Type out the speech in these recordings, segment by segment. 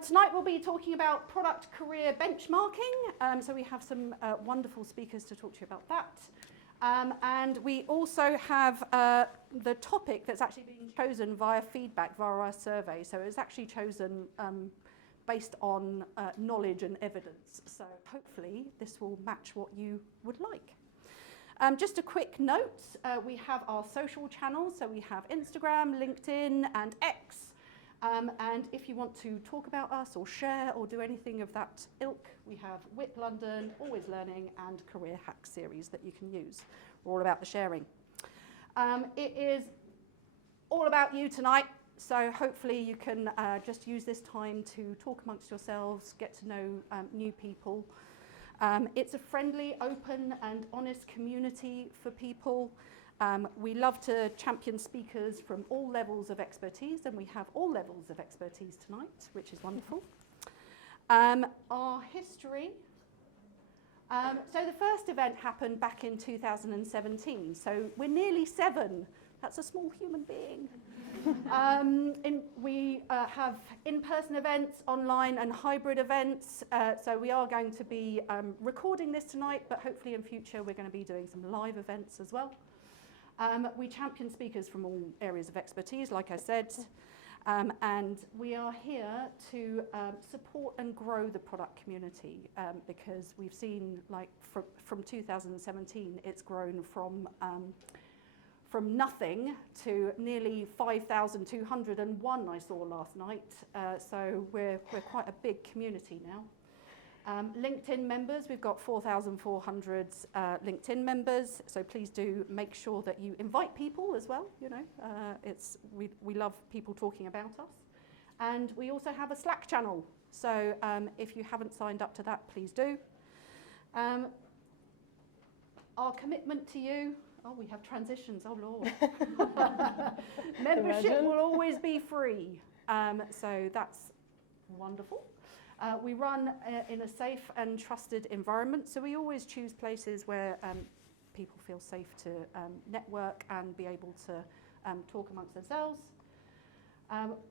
Tonight we'll be talking about product career benchmarking. So we have some wonderful speakers to talk to you about that. And we also have the topic that's actually being chosen via feedback via our survey. So it's actually chosen based on knowledge and evidence. So hopefully this will match what you would like. Just a quick note, we have our social channels. So we have Instagram, LinkedIn and X. And if you want to talk about us or share or do anything of that ilk, we have WIP London, Always Learning and Career Hack series that you can use. We're all about the sharing. It is all about you tonight, so hopefully you can just use this time to talk amongst yourselves, get to know new people. It's a friendly, open and honest community for people. We love to champion speakers from all levels of expertise, and we have all levels of expertise tonight, which is wonderful. Our history. So the first event happened back in 2017, so we're nearly 7. That's a small human being. We have in-person events, online and hybrid events, so we are going to be recording this tonight, but hopefully in future we're going to be doing some live events as well. We champion speakers from all areas of expertise, like I said, and we are here to support and grow the product community because we've seen, like, from 2017, it's grown from nothing to nearly 5,201 I saw last night. So we're quite a big community now. LinkedIn members, we've got 4,400 LinkedIn members, so please do make sure that you invite people as well. You know, we love people talking about us. And we also have a Slack channel, so if you haven't signed up to that, please do. Our commitment to you, oh, we have transitions, oh Lord. Membership will always be free, so that's wonderful. We run in a safe and trusted environment, so we always choose places where people feel safe to network and be able to talk amongst themselves.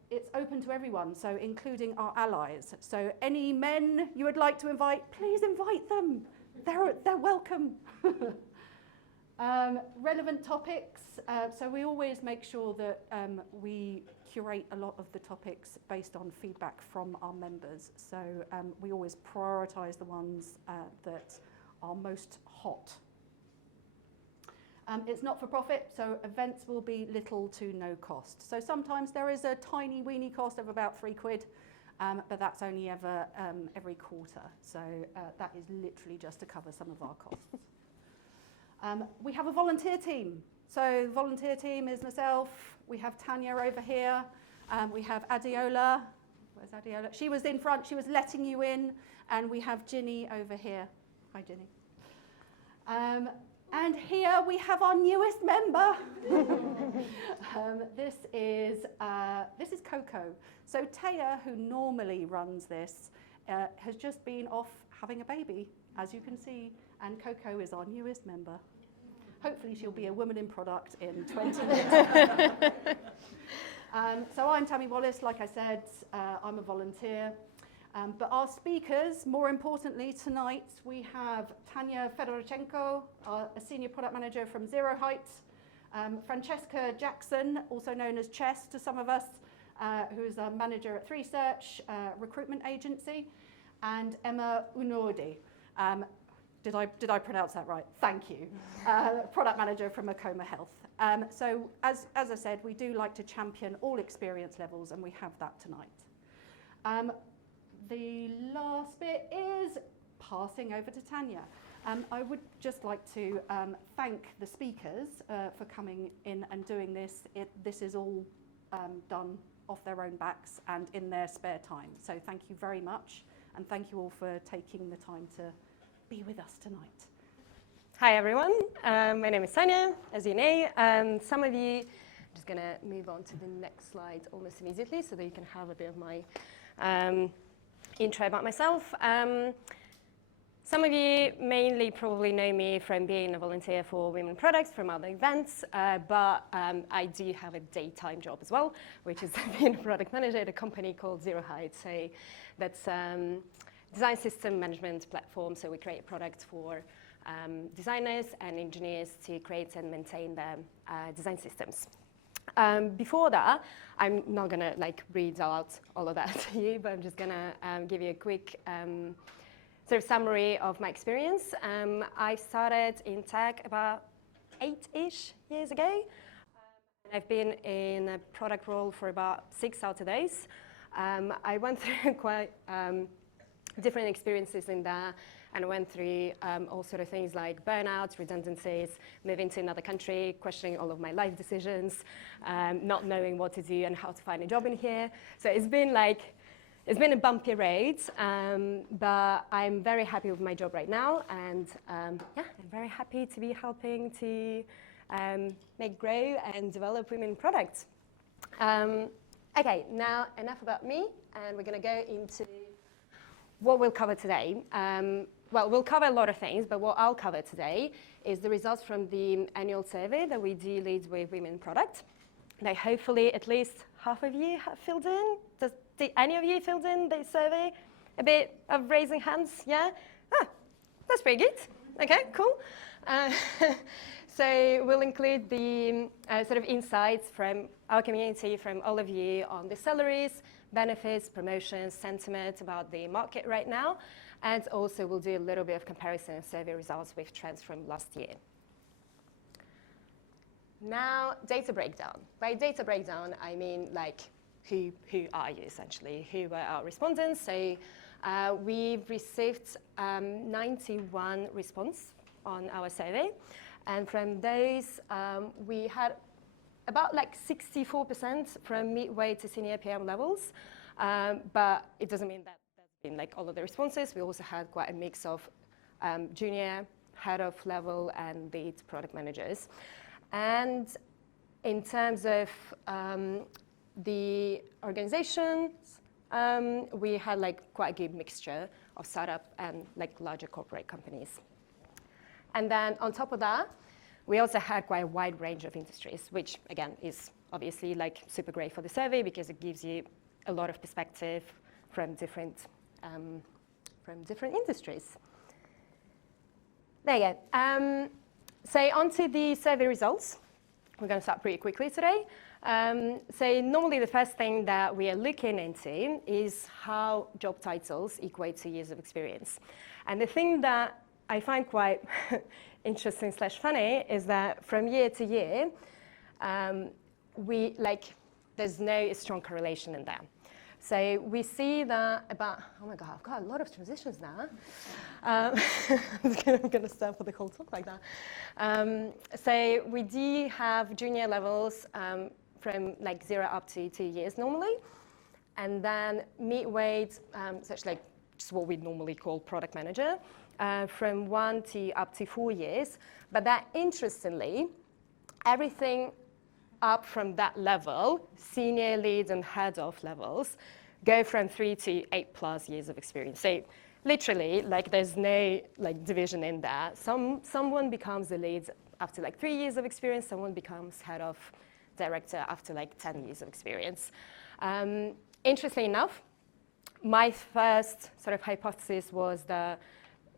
It's open to everyone, so including our allies. So any men you would like to invite, please invite them. They're welcome. Relevant topics, so we always make sure that we curate a lot of the topics based on feedback from our members. So we always prioritise the ones that are most hot. It's not for profit, so events will be little to no cost. So sometimes there is a tiny weeny cost of about £3, but that's only ever every quarter. So that is literally just to cover some of our costs. We have a volunteer team. So the volunteer team is myself, we have Tania over here, we have Adiola. Where's Adiola? She was in front, she was letting you in, and we have Ginny over here. Hi, Ginny. And here we have our newest member. This is Coco. So Tehya, who normally runs this, has just been off having a baby, as you can see, and Coco is our newest member. Hopefully she'll be a woman in product in 20 years. So I'm Tammy Wallace, like I said, I'm a volunteer. But our speakers, more importantly tonight, we have Tania Fedorchenko, a senior product manager from Zero Height, Francesca Jackson, also known as Chess to some of us, who is a manager at 3Search, recruitment agency, and Emma Unuode. Did I pronounce that right? Thank you. Product manager from Acoma Health. So as I said, we do like to champion all experience levels, and we have that tonight. The last bit is passing over to Tania. I would just like to thank the speakers for coming in and doing this. This is all done off their own backs and in their spare time. So thank you very much, and thank you all for taking the time to be with us tonight. Hi everyone, my name is Tania, as you know. Some of you, I'm just going to move on to the next slide almost immediately so that you can have a bit of my intro about myself. Some of you mainly probably know me from being a volunteer for Women Products from other events, but I do have a daytime job as well, which is being a product manager at a company called Zero Height. So that's design system management platform. So we create products for designers and engineers to create and maintain their design systems. Before that, I'm not gonna read out all of that to you, but I'm just gonna give you a quick sort of summary of my experience. I started in tech about 8-ish years ago. I've been in a product role for about 6 out of those. I went through quite different experiences in there, and I went through all sort of things like burnout, redundancies, moving to another country, questioning all of my life decisions, not knowing what to do and how to find a job in here. So it's been a bumpy road, but I'm very happy with my job right now, and yeah, I'm very happy to be helping to make, grow, and develop women products. Okay, now enough about me, and we're going to go into what we'll cover today. Well, we'll cover a lot of things, but what I'll cover today is the results from the annual survey that we do lead with Women Product. That hopefully at least half of you have filled in. Did any of you filled in the survey? A bit of raising hands, yeah? Ah, that's pretty good. Okay, cool. So we'll include the sort of insights from our community, from all of you on the salaries, benefits, promotions, sentiment about the market right now. And also we'll do a little bit of comparison of survey results with trends from last year. Now, data breakdown. By data breakdown, I mean who are you essentially? Who were our respondents? So we've received 91 responses on our survey. And from those, we had about 64% from midway to senior PM levels. But it doesn't mean that that's been all of the responses. We also had quite a mix of junior, head of level, and lead product managers. And in terms of the organizations, we had quite a good mixture of startup and larger corporate companies. And then on top of that, we also had quite a wide range of industries, which again is obviously super great for the survey because it gives you a lot of perspective from different industries. There you go. So onto the survey results. We're going to start pretty quickly today. So normally the first thing that we are looking into is how job titles equate to years of experience. And the thing that I find quite interesting / funny is that from year to year, there's no strong correlation in there. So we see that about, oh my God, I've got a lot of transitions now. I'm going to stand for the whole talk like that. So we do have junior levels from 0 up to 2 years normally. And then mid-weight, such just what we normally call product manager, from 1 to up to 4 years. But that interestingly, everything up from that level, senior lead and head of levels, go from 3 to 8+ years of experience. So literally, there's no division in that. Someone becomes a lead after 3 years of experience. Someone becomes head of director after 10 years of experience. Interestingly enough, my first sort of hypothesis was that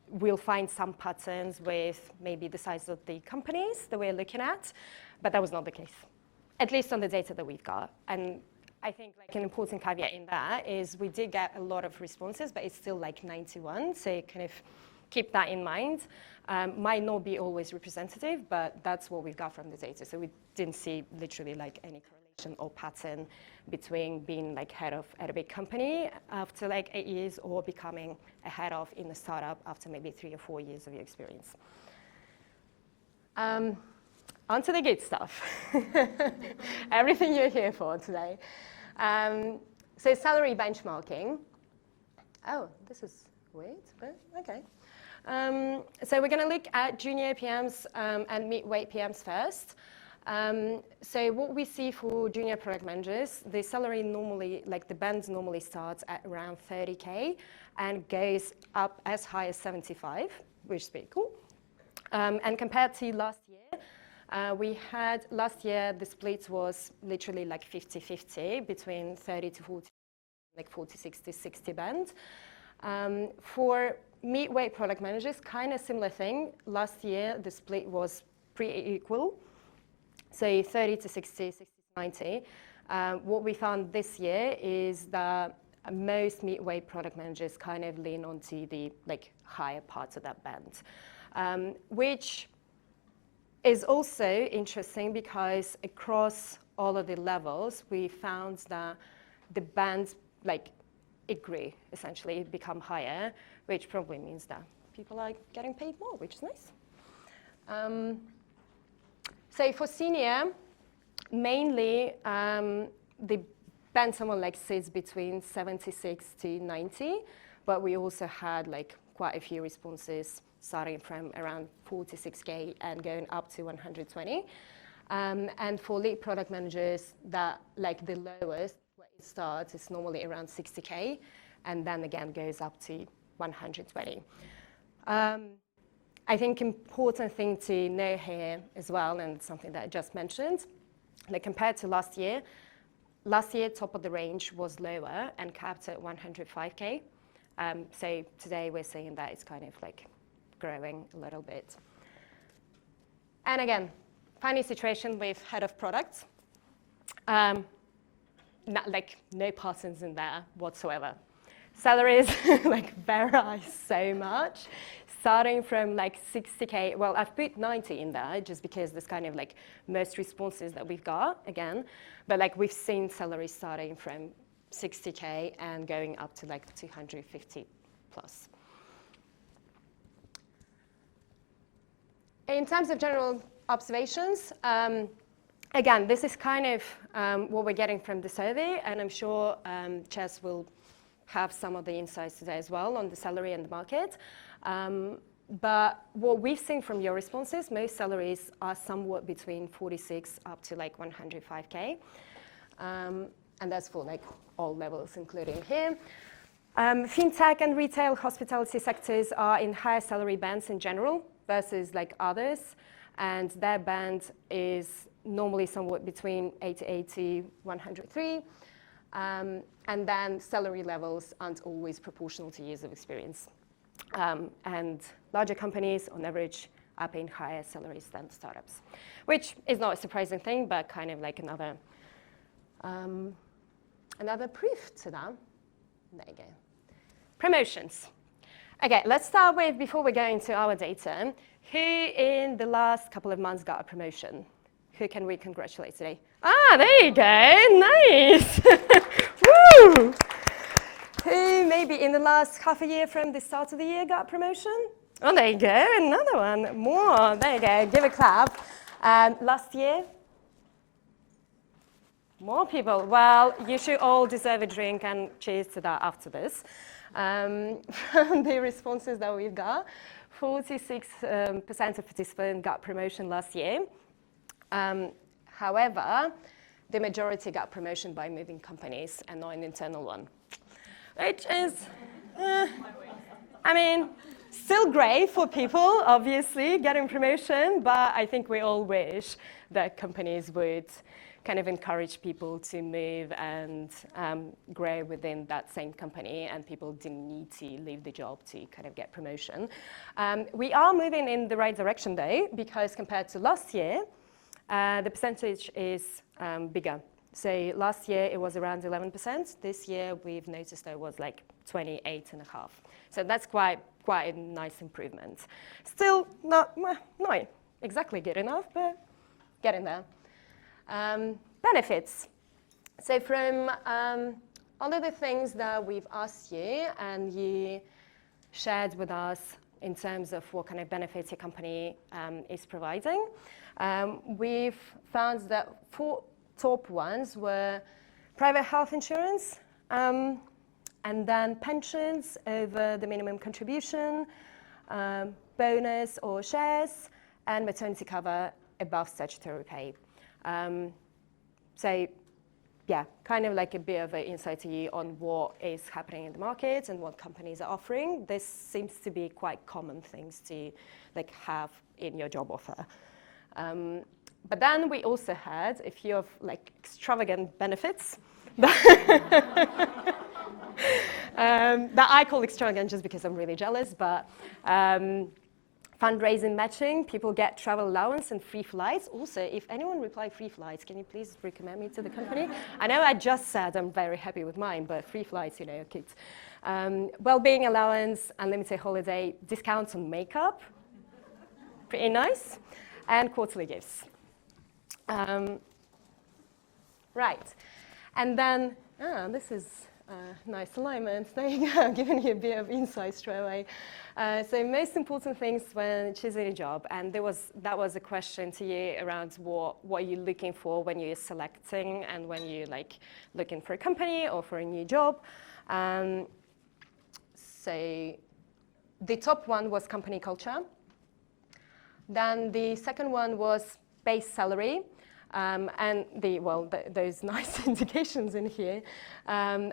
we'll find some patterns with maybe the size of the companies that we're looking at, but that was not the case, at least on the data that we've got. And I think an important caveat in that is we did get a lot of responses, but it's still 91. So kind of keep that in mind. Might not be always representative, but that's what we've got from the data. So we didn't see literally any correlation or pattern between being head of at a big company after 8 years or becoming a head of in a startup after maybe 3 or 4 years of your experience. On to the good stuff. Everything you're here for today. So salary benchmarking. Oh, this is weird, but okay. So we're going to look at junior PMs and mid-weight PMs first. So what we see for junior product managers, the salary normally, like the band normally starts at around 30K and goes up as high as 75, which is pretty cool. And compared to last year, last year the split was literally like 50-50 between 30 to 40, like 46 to 60 band. For mid-weight product managers, kind of similar thing. Last year, the split was pretty equal. So 30 to 60, 60 to 90. What we found this year is that most mid-weight product managers kind of lean onto the like higher parts of that band, which is also interesting because across all of the levels, we found that the bands, like it grew, essentially, become higher, which probably means that people are getting paid more, which is nice. So for senior, mainly the band someone like sits between 76 to 90, but we also had like quite a few responses starting from around 46K and going up to 120. And for lead product managers, that like the lowest where it starts is normally around 60K, and then again goes up to 120. I think important thing to know here as well, and something that I just mentioned, like compared to last year top of the range was lower and capped at 105K. So today we're seeing that it's kind of like growing a little bit. And again, funny situation with head of products. Like no patterns in there whatsoever. Salaries like vary so much, starting from like 60K. Well, I've put 90 in there just because there's kind of like most responses that we've got again, but like we've seen salaries starting from 60K and going up to like 250 plus. In terms of general observations, again, this is kind of what we're getting from the survey, and I'm sure Ches will have some of the insights today as well on the salary and the market. But what we've seen from your responses, most salaries are somewhat between 46 up to like 105K. And that's for like all levels, including here. Fintech and retail hospitality sectors are in higher salary bands in general versus like others. And their band is normally somewhat between 88 to 103. And then salary levels aren't always proportional to years of experience. And larger companies, on average, are paying higher salaries than startups, which is not a surprising thing, but kind of like another proof to that. There you go. Promotions. Okay, let's start with, before we go into our data, who in the last couple of months got a promotion? Who can we congratulate today? Ah, there you go, nice. Woo! Who maybe in the last half a year from the start of the year got a promotion? Oh, there you go, another one, more, there you go, give a clap. Last year? More people. Well, you should all deserve a drink, and cheers to that after this. From the responses that we've got, 46% of participants got promotion last year. However, the majority got promotion by moving companies and not an internal one, which is, I mean, still great for people, obviously, getting promotion, but I think we all wish that companies would kind of encourage people to move and grow within that same company, and people didn't need to leave the job to kind of get promotion. We are moving in the right direction, though, because compared to last year, the percentage is bigger. So last year it was around 11%. This year we've noticed that it was like 28.5%. So that's quite a nice improvement. Still not exactly good enough, but getting there. Benefits. So from all of the things that we've asked you and you shared with us in terms of what kind of benefits your company is providing, we've found that 4 top ones were private health insurance, and then pensions over the minimum contribution, bonus or shares, and maternity cover above statutory pay. So yeah, kind of like a bit of an insight to you on what is happening in the market and what companies are offering. This seems to be quite common things to like have in your job offer. But then we also had a few of like extravagant benefits that I call extravagant just because I'm really jealous, but fundraising matching, people get travel allowance and free flights. Also, if anyone replied free flights, can you please recommend me to the company? I know I just said I'm very happy with mine, but free flights, you know, are good. Well-being allowance, unlimited holiday, discounts on makeup, pretty nice, and quarterly gifts. Right, and then, this is nice alignment. There you go, giving you a bit of insight straight away. So most important things when choosing a job, and that was a question to you around what you're looking for when you're selecting and when you're like looking for a company or for a new job. So the top one was company culture. Then the second one was base salary. And those nice indications in here, I'm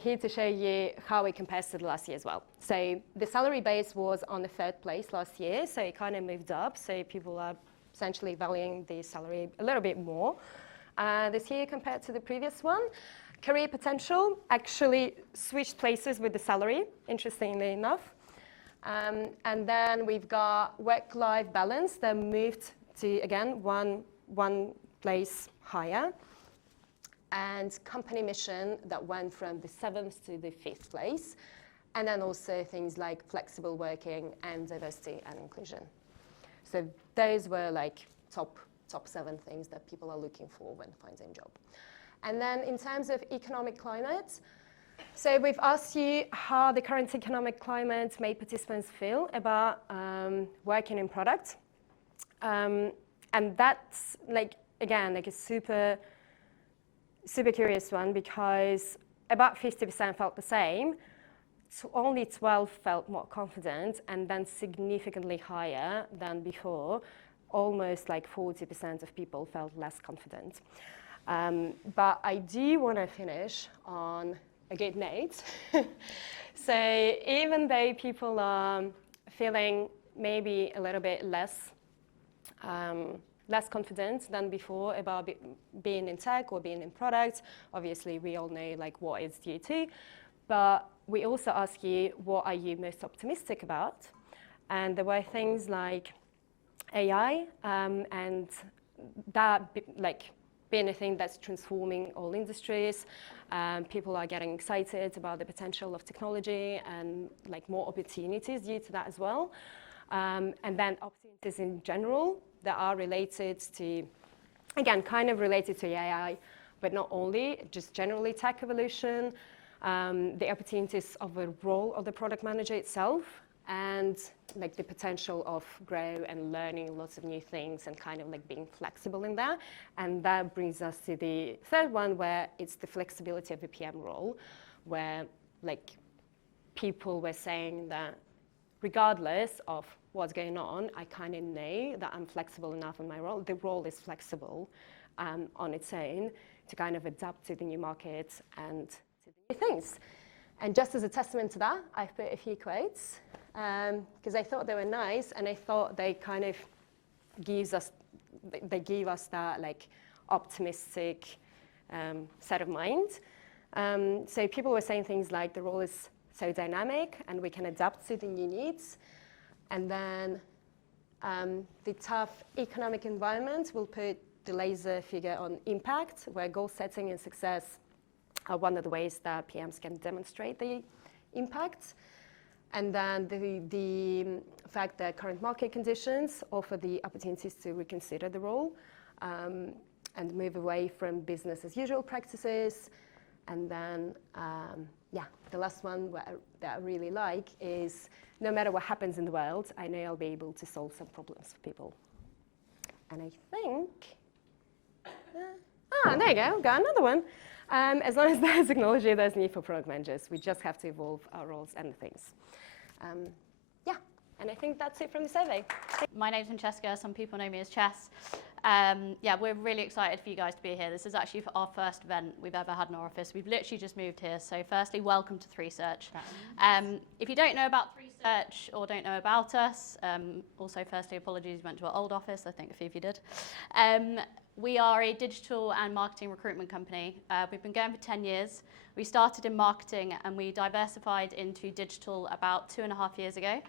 here to show you how it compares to the last year as well. So the salary base was on the 3rd place last year, so it kind of moved up. So people are essentially valuing the salary a little bit more this year compared to the previous one. Career potential actually switched places with the salary, interestingly enough. And then we've got work-life balance that moved to, again, one place higher, and company mission that went from the 7th to the 5th place, and then also things like flexible working and diversity and inclusion. So those were like top 7 things that people are looking for when finding a job. And then in terms of economic climate, so we've asked you how the current economic climate made participants feel about working in product. And that's like, again, like a super curious one, because about 50% felt the same, so only 12 felt more confident, and then significantly higher than before, almost like 40% of people felt less confident. But I do want to finish on a good note. So even though people are feeling maybe a little bit less confident than before about being in tech or being in product, obviously we all know like what it's due to, but we also ask you, what are you most optimistic about? And there were things like AI, and that like being a thing that's transforming all industries. People are getting excited about the potential of technology and like more opportunities due to that as well. And then opportunities in general that are related to, again, kind of related to AI, but not only, just generally tech evolution, the opportunities of the role of the product manager itself, and like the potential of grow and learning lots of new things and kind of like being flexible in that. And that brings us to the third one, where it's the flexibility of the PM role, where like people were saying that regardless of what's going on, I kind of know that I'm flexible enough in my role. The role is flexible on its own to kind of adapt to the new market and to the new things. And just as a testament to that, I've put a few quotes because I thought they were nice, and I thought they kind of give us that like optimistic set of mind. So people were saying things like the role is so dynamic and we can adapt to the new needs. And then the tough economic environment will put the laser figure on impact, where goal setting and success are one of the ways that PMs can demonstrate the impact. And then the fact that current market conditions offer the opportunities to reconsider the role and move away from business as usual practices. And then, the last one that I really like is, no matter what happens in the world, I know I'll be able to solve some problems for people. And I think, there you go, got another one. As long as there's technology, there's need for product managers. We just have to evolve our roles and things. And I think that's it from the survey. My name's Francesca, some people know me as Chess. Yeah, we're really excited for you guys to be here. This is actually our first event we've ever had in our office. We've literally just moved here, so firstly, welcome to 3Search. If you don't know about 3Search or don't know about us, also firstly, apologies, you went to our old office, I think a few of you did. We are a digital and marketing recruitment company. We've been going for 10 years. We started in marketing and we diversified into digital about 2.5 years ago.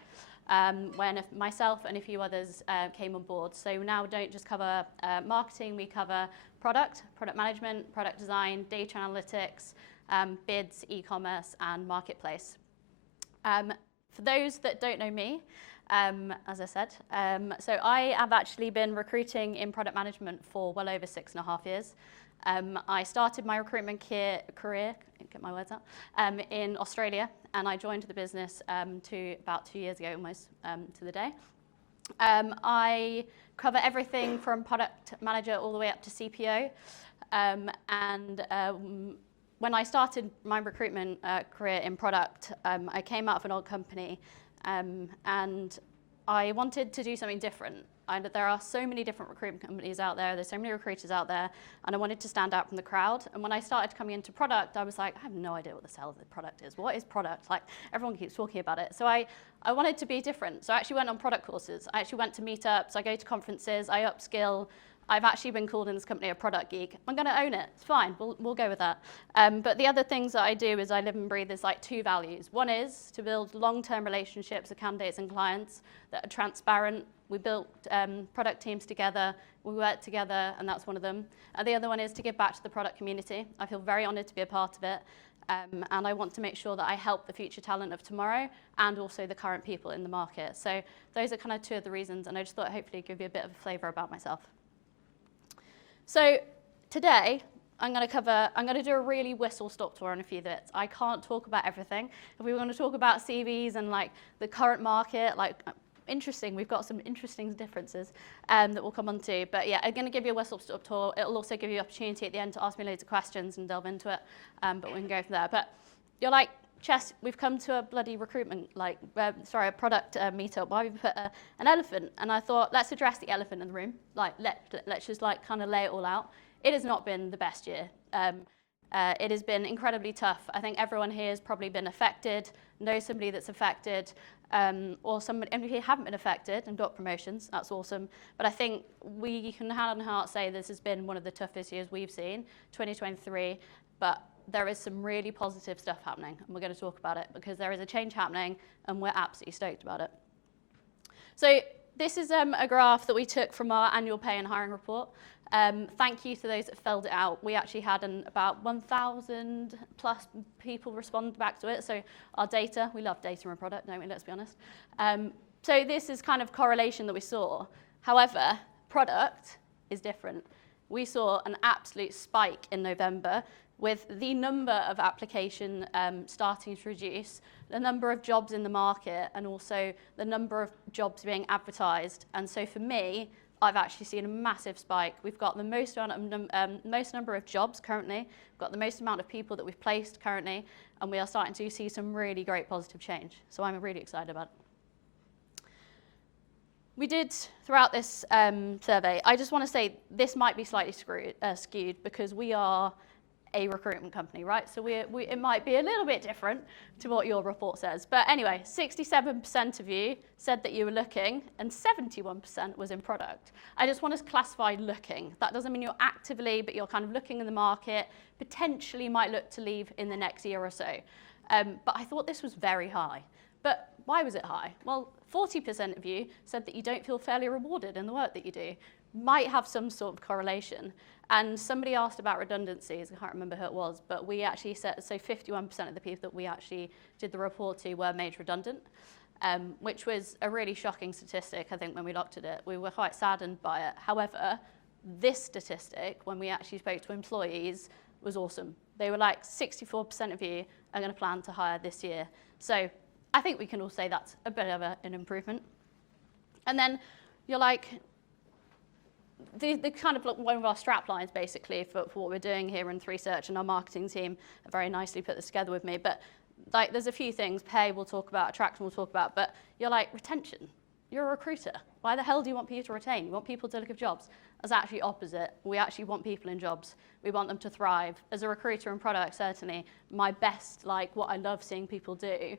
When myself and a few others came on board. So now we don't just cover marketing, we cover product management, product design, data analytics, bids, e-commerce, and marketplace. For those that don't know me, as I said, so I have actually been recruiting in product management for well over 6.5 years. I started my recruitment career, get my words out, in Australia, and I joined the business about 2 years ago, almost to the day. I cover everything from product manager all the way up to CPO, when I started my recruitment career in product, I came out of an old company and I wanted to do something different. There are so many different recruitment companies out there, there's so many recruiters out there, and I wanted to stand out from the crowd. And when I started coming into product, I was like, I have no idea what the hell the product is. What is product? Like, everyone keeps talking about it. So I wanted to be different. So I actually went on product courses. I actually went to meetups, I go to conferences, I upskill. I've actually been called in this company a product geek. I'm going to own it. It's fine. We'll go with that. But the other things that I do is I live and breathe is like 2 values. One is to build long-term relationships with candidates and clients that are transparent. We built product teams together. We work together, and that's one of them. And the other one is to give back to the product community. I feel very honoured to be a part of it. And I want to make sure that I help the future talent of tomorrow and also the current people in the market. So those are kind of 2 of the reasons. And I just thought hopefully give you a bit of a flavour about myself. So today, I'm going to do a really whistle-stop tour on a few bits. I can't talk about everything. If we were going to talk about CVs and like the current market, like interesting, we've got some interesting differences that we'll come on to. But yeah, I'm going to give you a whistle-stop tour. It'll also give you the opportunity at the end to ask me loads of questions and delve into it, but we can go from there. But you're like, Chess, we've come to a bloody recruitment, a product meetup. Why have you put an elephant? And I thought, let's address the elephant in the room. Like, let's just like kind of lay it all out. It has not been the best year. It has been incredibly tough. I think everyone here has probably been affected, knows somebody that's affected, or somebody, and if you haven't been affected and got promotions, that's awesome. But I think we can hand on heart say this has been one of the toughest years we've seen, 2023, but there is some really positive stuff happening, and we're going to talk about it because there is a change happening, and we're absolutely stoked about it. So this is a graph that we took from our annual pay and hiring report. Thank you to those that filled it out. We actually had about 1,000 plus people respond back to it. So our data, we love data and product, don't we? Let's be honest. So this is kind of correlation that we saw. However, product is different. We saw an absolute spike in November with the number of application starting to reduce, the number of jobs in the market, and also the number of jobs being advertised. And so for me, I've actually seen a massive spike. We've got the most number of jobs currently, we've got the most amount of people that we've placed currently, and we are starting to see some really great positive change. So I'm really excited about it. We did, throughout this survey, I just want to say this might be slightly skewed because we are a recruitment company, right? So it might be a little bit different to what your report says. But anyway, 67% of you said that you were looking and 71% was in product. I just want to classify looking. That doesn't mean you're actively, but you're kind of looking in the market, potentially might look to leave in the next year or so. But I thought this was very high. But why was it high? Well, 40% of you said that you don't feel fairly rewarded in the work that you do. Might have some sort of correlation. And somebody asked about redundancies, I can't remember who it was, but we actually said, so 51% of the people that we actually did the report to were made redundant, which was a really shocking statistic, I think, when we looked at it. We were quite saddened by it. However, this statistic, when we actually spoke to employees, was awesome. They were like, 64% of you are going to plan to hire this year. So I think we can all say that's a bit of an improvement. And then you're like, the kind of one of our strap lines basically for what we're doing here in 3Search, and our marketing team have very nicely put this together with me, but like there's a few things, pay we'll talk about, attraction we'll talk about, but you're like, retention. You're a recruiter. Why the hell do you want people to retain? You want people to look at jobs. It's actually opposite. We actually want people in jobs. We want them to thrive. As a recruiter in product, certainly, my best, like what I love seeing people do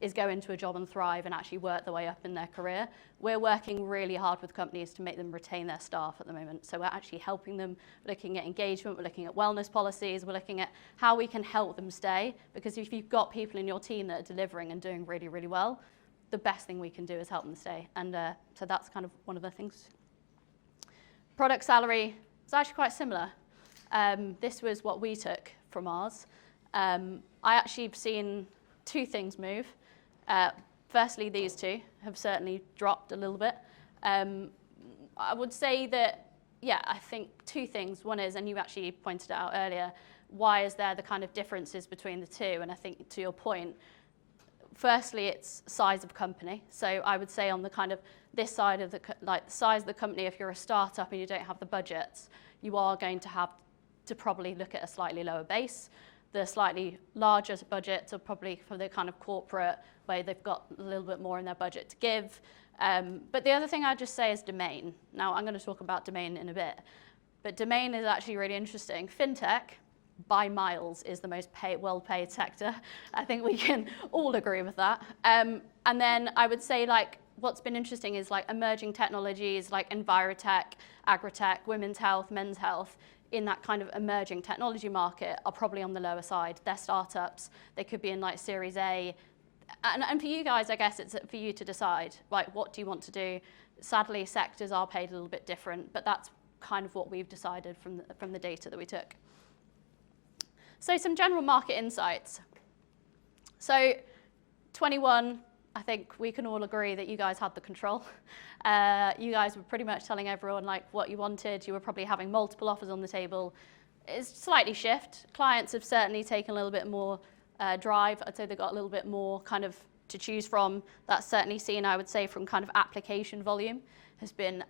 is go into a job and thrive and actually work their way up in their career. We're working really hard with companies to make them retain their staff at the moment. So we're actually helping them, looking at engagement, we're looking at wellness policies, we're looking at how we can help them stay. Because if you've got people in your team that are delivering and doing really, really well, the best thing we can do is help them stay. And so that's kind of one of the things. Product salary is actually quite similar. This was what we took from ours. I actually have seen two things move. Firstly, these two have certainly dropped a little bit. I would say that, yeah, I think two things. One is, and you actually pointed it out earlier, why is there the kind of differences between the two? And I think to your point, firstly, it's size of company. So I would say on the kind of this side of the size of the company, if you're a startup and you don't have the budgets, you are going to have to probably look at a slightly lower base. The slightly larger budgets are probably for the kind of corporate where they've got a little bit more in their budget to give. But the other thing I'd just say is domain. Now, I'm going to talk about domain in a bit. But domain is actually really interesting. FinTech, by miles, is the most well-paid sector. I think we can all agree with that. And then I would say, like, what's been interesting is like emerging technologies like envirotech, agritech, women's health, men's health, in that kind of emerging technology market are probably on the lower side. They're startups. They could be in like Series A. And for you guys, I guess it's for you to decide, like, what do you want to do? Sadly, sectors are paid a little bit different, but that's kind of what we've decided from the data that we took. So some general market insights. So 21, I think we can all agree that you guys had the control. You guys were pretty much telling everyone like what you wanted. You were probably having multiple offers on the table. It's slightly shift. Clients have certainly taken a little bit more drive. I'd say they've got a little bit more kind of to choose from. That's certainly seen, I would say, from kind of application volume has been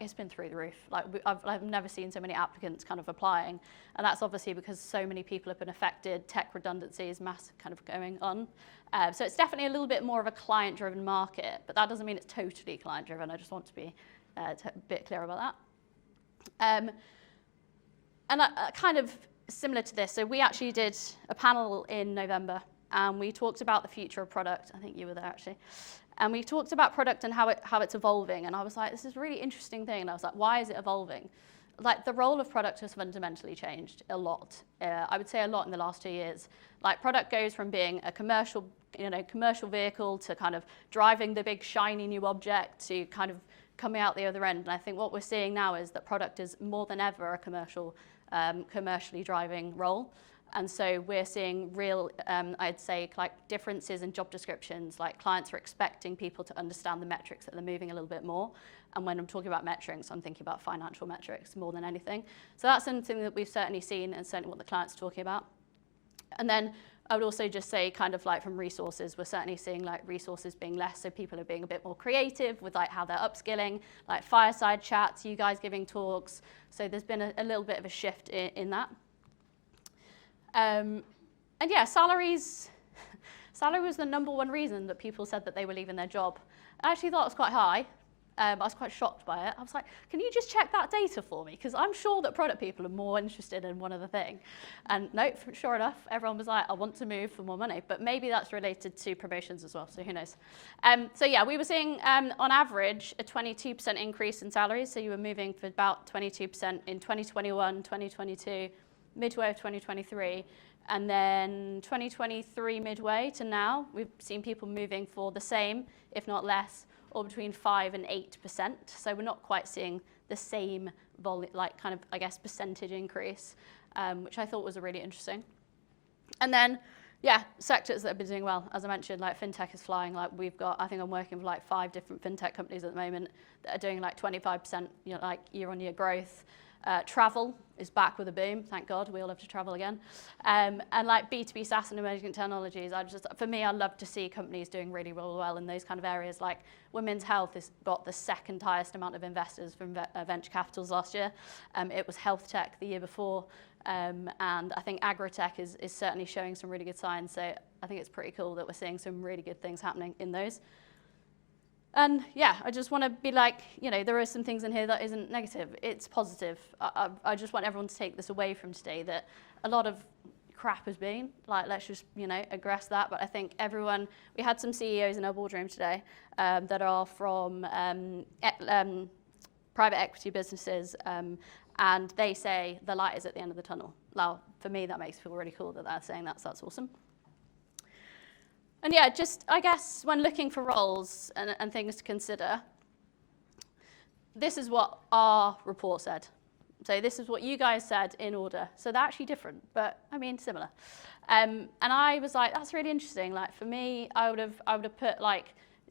it's been through the roof. Like I've never seen so many applicants kind of applying, and that's obviously because so many people have been affected. Tech redundancy is mass kind of going on. So it's definitely a little bit more of a client-driven market, but that doesn't mean it's totally client-driven. I just want to be a bit clear about that. And kind of similar to this, so we actually did a panel in November, and we talked about the future of product. I think you were there actually. And we talked about product and how it's evolving. And I was like, this is a really interesting thing. And I was like, why is it evolving? Like the role of product has fundamentally changed a lot. I would say a lot in the last 2 years. Like product goes from being a commercial vehicle to kind of driving the big shiny new object to kind of coming out the other end. And I think what we're seeing now is that product is more than ever a commercially driving role. And so we're seeing real, I'd say, like differences in job descriptions. Like clients are expecting people to understand the metrics that they're moving a little bit more. And when I'm talking about metrics, I'm thinking about financial metrics more than anything. So that's something that we've certainly seen and certainly what the clients are talking about. And then I would also just say kind of like from resources, we're certainly seeing like resources being less. So people are being a bit more creative with like how they're upskilling, like fireside chats, you guys giving talks. So there's been a little bit of a shift in that. And yeah, salary was the #1 reason that people said that they were leaving their job. I actually thought it was quite high. I was quite shocked by it. I was like, can you just check that data for me? Because I'm sure that product people are more interested in one other thing. And no, sure enough, everyone was like, I want to move for more money. But maybe that's related to promotions as well, so who knows. So yeah, we were seeing on average a 22% increase in salaries. So you were moving for about 22% in 2021, 2022, midway of 2023. And then 2023 midway to now, we've seen people moving for the same, if not less, or between 5 and 8%. So we're not quite seeing the same volume, like kind of, I guess, percentage increase, which I thought was really interesting. And then, yeah, sectors that have been doing well. As I mentioned, like fintech is flying. Like we've got, I think I'm working with like 5 different fintech companies at the moment that are doing like 25%, like year-on-year growth. Travel is back with a boom, thank God. We all love to travel again. And like B2B SaaS and emerging technologies, for me, I love to see companies doing really, really well in those kind of areas. Like women's health has got the second highest amount of investors from venture capitals last year. It was health tech the year before. And I think agri-tech is certainly showing some really good signs. So I think it's pretty cool that we're seeing some really good things happening in those. And yeah, I just want to be like, you know, there are some things in here that isn't negative. It's positive. I just want everyone to take this away from today, that a lot of crap has been, like, let's just, you know, aggress that. But I think everyone, we had some CEOs in our boardroom today that are from private equity businesses, and they say the light is at the end of the tunnel. Now, for me, that makes me feel really cool that they're saying that, so that's awesome. And yeah, just, I guess, when looking for roles and things to consider, this is what our report said. So this is what you guys said in order. So they're actually different, but I mean, similar. And I was like, that's really interesting. Like, for me, I would have put like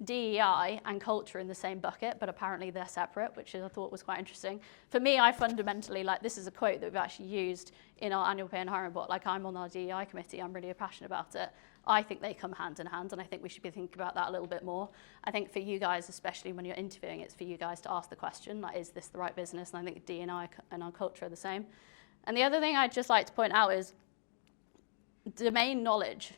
DEI and culture in the same bucket, but apparently they're separate, which I thought was quite interesting. For me, I fundamentally, like, this is a quote that we've actually used in our annual pay and hiring report. Like, I'm on our DEI committee, I'm really passionate about it. I think they come hand in hand, and I think we should be thinking about that a little bit more. I think for you guys, especially when you're interviewing, it's for you guys to ask the question, like, is this the right business? And I think DEI and our culture are the same. And the other thing I'd just like to point out is domain knowledge.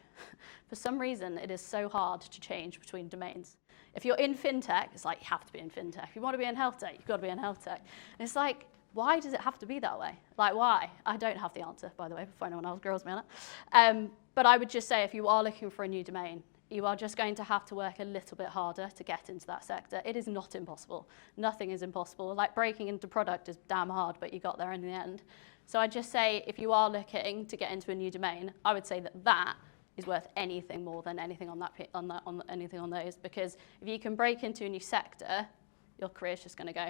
For some reason, it is so hard to change between domains. If you're in fintech, it's like, you have to be in fintech. If you want to be in health tech, you've got to be in health tech. And it's like, why does it have to be that way? Like, why? I don't have the answer, by the way, before anyone else grills me on it. But I would just say, if you are looking for a new domain, you are just going to have to work a little bit harder to get into that sector. It is not impossible. Nothing is impossible. Like, breaking into product is damn hard, but you got there in the end. So I'd just say, if you are looking to get into a new domain, I would say that that is worth anything more than anything on anything on those, because if you can break into a new sector, your career's just going to go.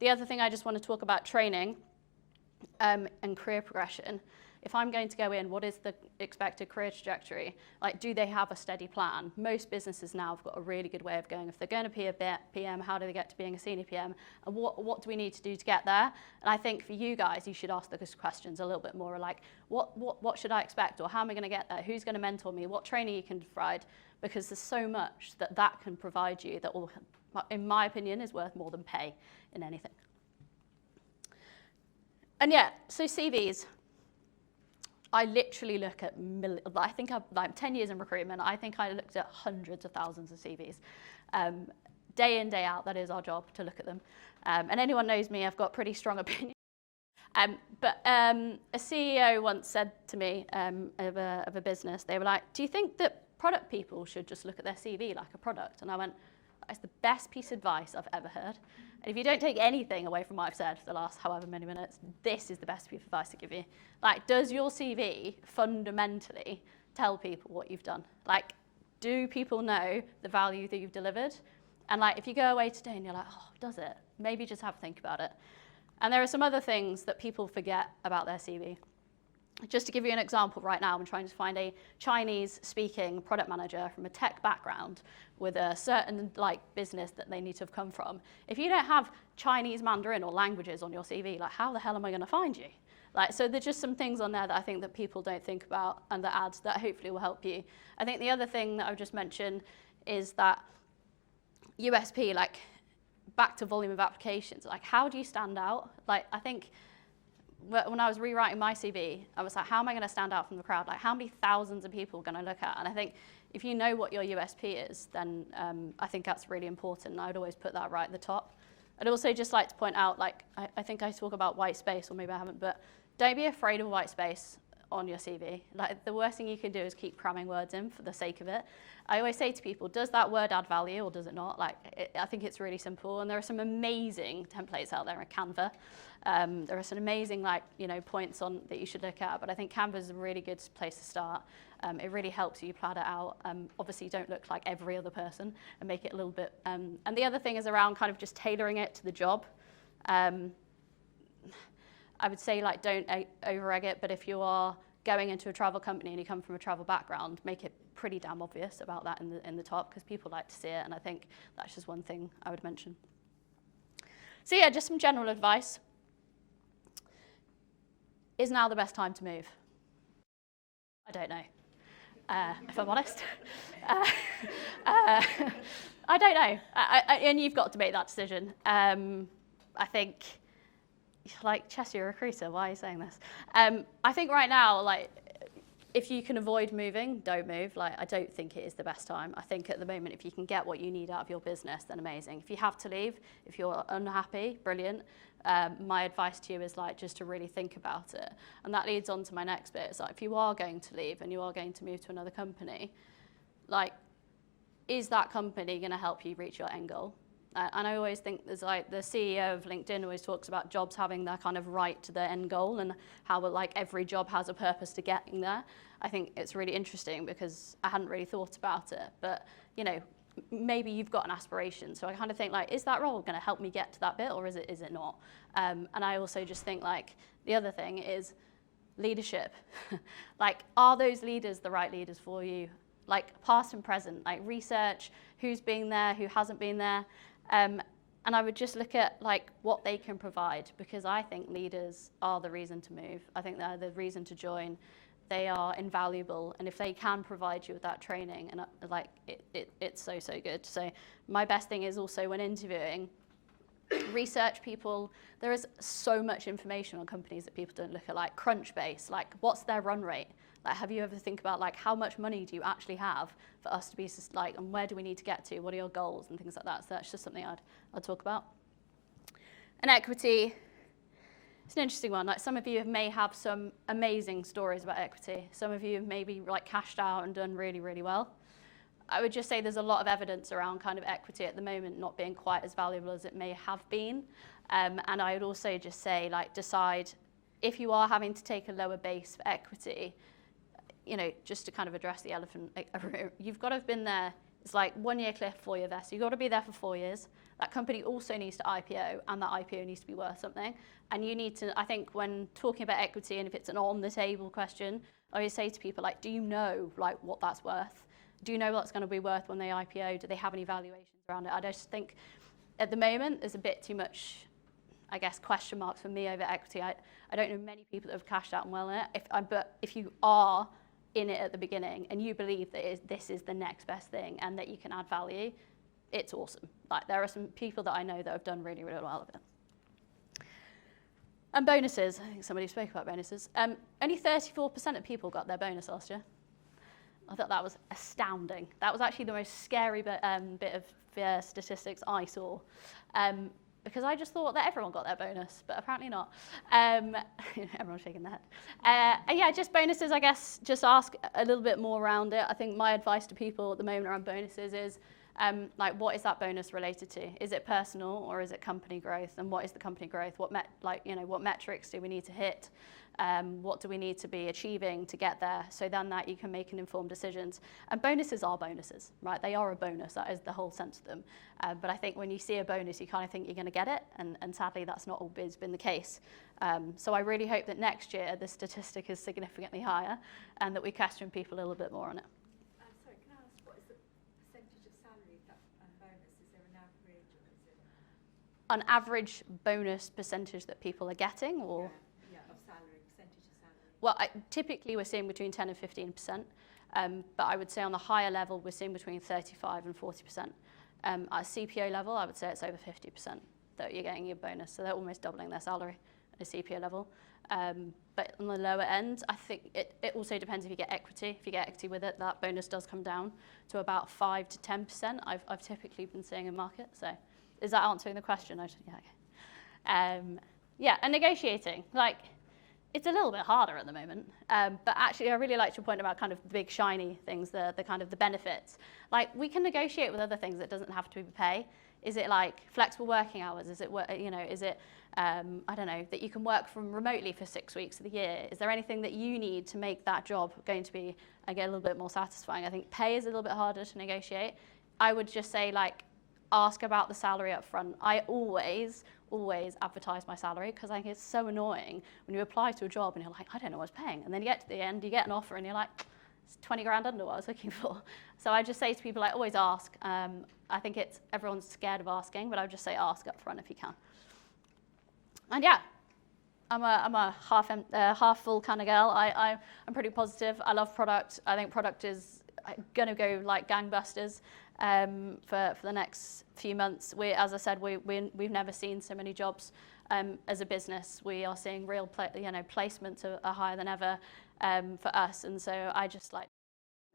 The other thing I just want to talk about, training and career progression. If I'm going to go in, what is the expected career trajectory? Like, do they have a steady plan? Most businesses now have got a really good way of going. If they're going to be a PM, how do they get to being a senior PM? And what do we need to do to get there? And I think for you guys, you should ask those questions a little bit more, like, what should I expect? Or how am I going to get there? Who's going to mentor me? What training you can provide? Because there's so much that can provide you that will, in my opinion, is worth more than pay in anything. And yeah, so CVs. I literally look at I think I'm 10 years in recruitment. I think I looked at hundreds of thousands of CVs. Day in, day out, that is our job, to look at them. And anyone knows me, I've got pretty strong opinions. But a CEO once said to me of a business, they were like, do you think that product people should just look at their CV like a product? And I went, that's the best piece of advice I've ever heard. And if you don't take anything away from what I've said for the last however many minutes, this is the best piece of advice to give you. Like, does your CV fundamentally tell people what you've done? Like, do people know the value that you've delivered? And like, if you go away today and you're like, oh, does it? Maybe just have a think about it. And there are some other things that people forget about their CV. Just to give you an example, right now I'm trying to find a Chinese-speaking product manager from a tech background with a certain like business that they need to have come from. If you don't have Chinese Mandarin or languages on your CV, like, how the hell am I going to find you? Like, so there's just some things on there that I think that people don't think about, and the ads that hopefully will help you. I think the other thing that I've just mentioned is that USP, like, back to volume of applications, like, how do you stand out? Like, I think when I was rewriting my CV, I was like, how am I going to stand out from the crowd? Like, how many thousands of people are going to look at? And I think if you know what your USP is, then I think that's really important. And I would always put that right at the top. I'd also just like to point out, like, I think I talk about white space, or maybe I haven't, but don't be afraid of white space on your CV. Like, the worst thing you can do is keep cramming words in for the sake of it. I always say to people, does that word add value or does it not? Like, I think it's really simple, and there are some amazing templates out there in Canva. There are some amazing, like, you know, points on that you should look at, but I think Canva is a really good place to start. It really helps you plan it out. Obviously, don't look like every other person and make it a little bit. And the other thing is around kind of just tailoring it to the job. I would say, like, don't over-egg it, but if you are going into a travel company and you come from a travel background, make it pretty damn obvious about that in the top, because people like to see it, and I think that's just one thing I would mention. So yeah, just some general advice. Is now the best time to move? I don't know, if I'm honest. I don't know, and you've got to make that decision. I think like, Chess, you're a recruiter, why are you saying this? I think right now, like, if you can avoid moving, don't move. Like, I don't think it is the best time. I think at the moment, if you can get what you need out of your business, then amazing. If you have to leave, if you're unhappy, brilliant. My advice to you is, like, just to really think about it. And that leads on to my next bit. It's like, if you are going to leave and you are going to move to another company, like, is that company going to help you reach your end goal? And I always think there's, like, the CEO of LinkedIn always talks about jobs having their kind of right to their end goal, and how, like, every job has a purpose to getting there. I think it's really interesting because I hadn't really thought about it, but, you know, maybe you've got an aspiration. So I kind of think, like, is that role going to help me get to that bit, or is it not? And I also just think, like, the other thing is leadership. Like, are those leaders the right leaders for you? Like, past and present, like, research who's been there, who hasn't been there. And I would just look at, like, what they can provide, because I think leaders are the reason to move. I think they're the reason to join. They are invaluable, and if they can provide you with that training, and like, it's so good. So my best thing is also, when interviewing, research people. There is so much information on companies that people don't look at, like Crunchbase, like, what's their run rate? Like, have you ever think about, like, how much money do you actually have for us to be, like, and where do we need to get to? What are your goals and things like that? So that's just something I'd talk about. And equity, it's an interesting one. Like, some of you may have some amazing stories about equity. Some of you have maybe, like, cashed out and done really, really well. I would just say there's a lot of evidence around kind of equity at the moment not being quite as valuable as it may have been. And I would also just say, like, decide if you are having to take a lower base for equity, you know, just to kind of address the elephant, you've got to have been there. It's like 1 year cliff, 4 year vest. You've got to be there for 4 years. That company also needs to IPO, and that IPO needs to be worth something. And you need to, I think, when talking about equity, and if it's an on the table question, I always say to people, like, do you know, like, what that's worth? Do you know what it's going to be worth when they IPO? Do they have any valuations around it? I just think at the moment there's a bit too much, I guess, question marks for me over equity. I don't know many people that have cashed out and well in it. But if you are in it at the beginning and you believe that this is the next best thing and that you can add value, it's awesome. Like, there are some people that I know that have done really, really well with it. And bonuses. I think somebody spoke about bonuses. Only 34% of people got their bonus last year. I thought that was astounding. That was actually the most scary bit of statistics I saw. Because I just thought that everyone got their bonus, but apparently not. Everyone's shaking their head. And yeah, just bonuses, I guess, just ask a little bit more around it. I think my advice to people at the moment around bonuses is, like, what is that bonus related to? Is it personal or is it company growth? And what is the company growth? What metrics do we need to hit? What do we need to be achieving to get there? So then that you can make an informed decisions. And bonuses are bonuses, right? They are a bonus. That is the whole sense of them. But I think when you see a bonus, you kind of think you're going to get it. And sadly, that's not always been the case. So I really hope that next year the statistic is significantly higher and that we question people a little bit more on it. Sorry, can I ask, what is the percentage of salary bonus? Is there an average, or is it? An average bonus percentage that people are getting, or? Yeah, of salary, percentage of salary. Well, typically we're seeing between 10 and 15%, but I would say on the higher level we're seeing between 35 and 40%. At a CPO level, I would say it's over 50% that you're getting your bonus, so they're almost doubling their salary at a CPO level. But on the lower end, I think it also depends if you get equity. If you get equity with it, that bonus does come down to about 5 to 10%. I've typically been seeing in market. So is that answering the question? Yeah, okay. Yeah, and negotiating, like, it's a little bit harder at the moment, but actually I really liked your point about kind of the big shiny things, the kind of the benefits. Like, we can negotiate with other things. It doesn't have to be pay. Is it like flexible working hours? Is it, is it, I don't know, that you can work from remotely for 6 weeks of the year? Is there anything that you need to make that job going to be, again, a little bit more satisfying? I think pay is a little bit harder to negotiate. I would just say, like, ask about the salary up front. I always advertise my salary because I think it's so annoying when you apply to a job and you're like, I don't know what's paying. And then you get to the end, you get an offer and you're like, it's 20 grand under what I was looking for. So I just say to people, like, always ask. I think everyone's scared of asking, but I would just say ask up front if you can. And yeah, I'm a half full kind of girl. I'm pretty positive. I love product. I think product is gonna go like gangbusters for the next few months. As I said, we've never seen so many jobs as a business, we are seeing real placements are higher than ever for us. And so I just like,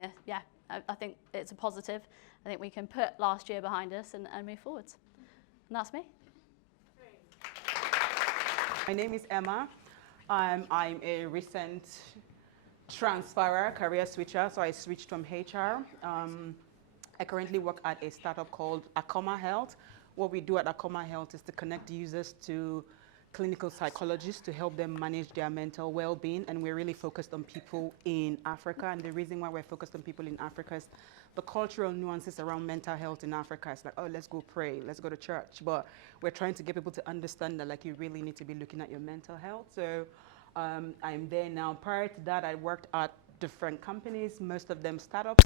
I think it's a positive. I think we can put last year behind us and move forwards. And that's me. My name is Emma. I'm a recent transferer, career switcher, so I switched from HR. I currently work at a startup called Akoma Health. What we do at Akoma Health is to connect users to clinical psychologists to help them manage their mental well-being, and we're really focused on people in Africa. And the reason why we're focused on people in Africa is the cultural nuances around mental health in Africa. It's like, oh, let's go pray, let's go to church. But we're trying to get people to understand that, like, you really need to be looking at your mental health. So I'm there now. Prior to that, I worked at different companies, most of them startups.